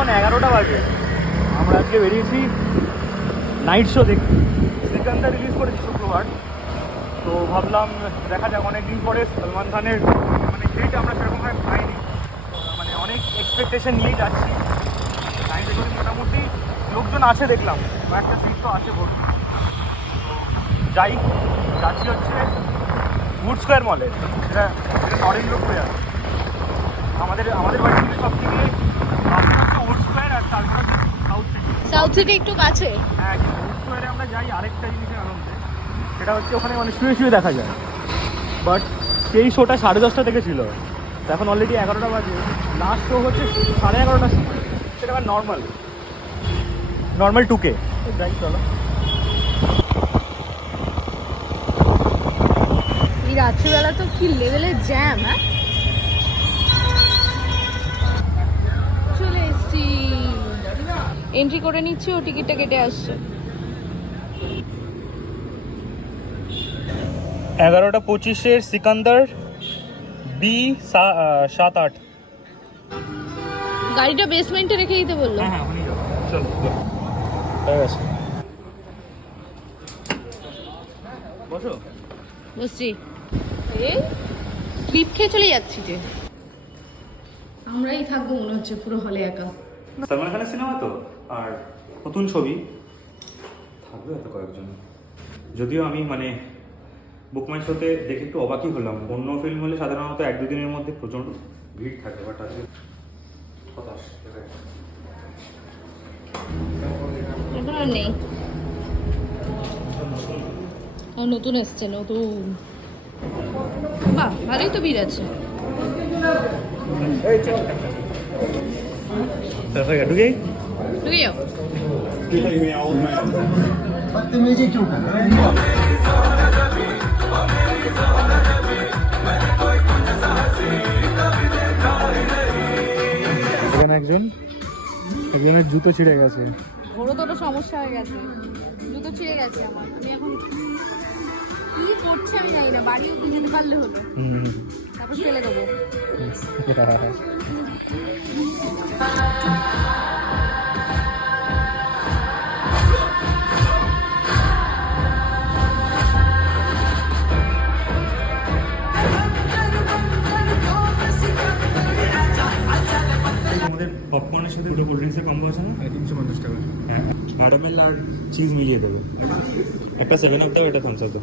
এখন 11টা বাজে। আমরা আজকে বেরিয়েছি নাইট শো দেখতে। সিকান্দার রিলিজ করেছি শুক্রবার, তো ভাবলাম দেখা যাক, অনেকদিন পরে সলমান খানের মানে হিট আমরা সেরকমভাবে পাইনি, মানে অনেক এক্সপেকটেশন নিয়েই যাচ্ছি। নাইটে করে মোটামুটি লোকজন আছে দেখলাম, একটা সিট তো আছে ভর্তি। যাচ্ছি হচ্ছে উড স্কোয়ার মলে, সেটা নরেন রোড হয়ে আছে। আমাদের বাড়ি থেকে সব থেকে কাছে হচ্ছে উড স্কোয়ার, আর তারপর হচ্ছে সাউথ সিটি একটু কাছে। হ্যাঁ, উড স্কোয়ারে আমরা যাই আরেকটা জিনিসের আনন্দে, সেটা হচ্ছে ওখানে মানে শুয়ে শুয়ে দেখা যায়। বাট সেই শোটা 10:30 থেকে ছিল, তো এখন অলরেডি 11টা বাজে। লাস্ট শো হচ্ছে 11:30টার সময়, সেটা আবার নর্মাল 2K। যাই চলো। এই রাত্রিবেলা তো কি লেভেলের জ্যাম। হ্যাঁ, চলে এসছি, এন্ট্রি করে নিচ্ছি, ও টিকিটটা কেটে আসছে। 11:25 সিকান্দার B78। গাড়িটা বেসমেন্টে রেখে দিতে বললো। হ্যাঁ, ওখানেই যাবো, চলো। হয়ে গেছে, বসো। বুঝছি, এই স্লিপ খেয়ে চলে যাচ্ছি যে। আমরাই থাকবো মনে হচ্ছে পুরো হলে একা। সলমান খানের সিনেমা তো, আর নতুন ছবি থাকবে হয়তো কয়েকজন। যদিও আমি মানে বুক মাই শোতে দেখে একটু অবাকই হলাম। অন্য ফিল্ম হলে সাধারণত 1-2 দিনের মধ্যে প্রচণ্ড ভিড় থাকে, বাট আজকে হতাশ। এখন আর নেই, নতুন এসছে, নতুন। বাহ, ভালোই তো ভিড় আছে। ঢুকে ঢুকে যাও। बदतमीजी क्यों कर रहे हैं? এখানে একজনের জুতো ছিঁড়ে গেছে। বড় তোর সমস্যা হয়ে গেছে, জুতো ছিঁড়ে গেছে আমার। আমি এখন কি করছে আমি জানি না, বাড়ি অব্দি যেতে পারলে হলো, তারপর ফেলে দেবো। আমাদের পপকর্নের সাথে দুটো কোল্ড ড্রিঙ্কসের কম্বো আছে না? 350 টাকা। হ্যাঁ, ক্যারামেল আর চিজ মিলিয়ে দেবে। একটা 7 আপ দাও, একটা থামস আপ দাও।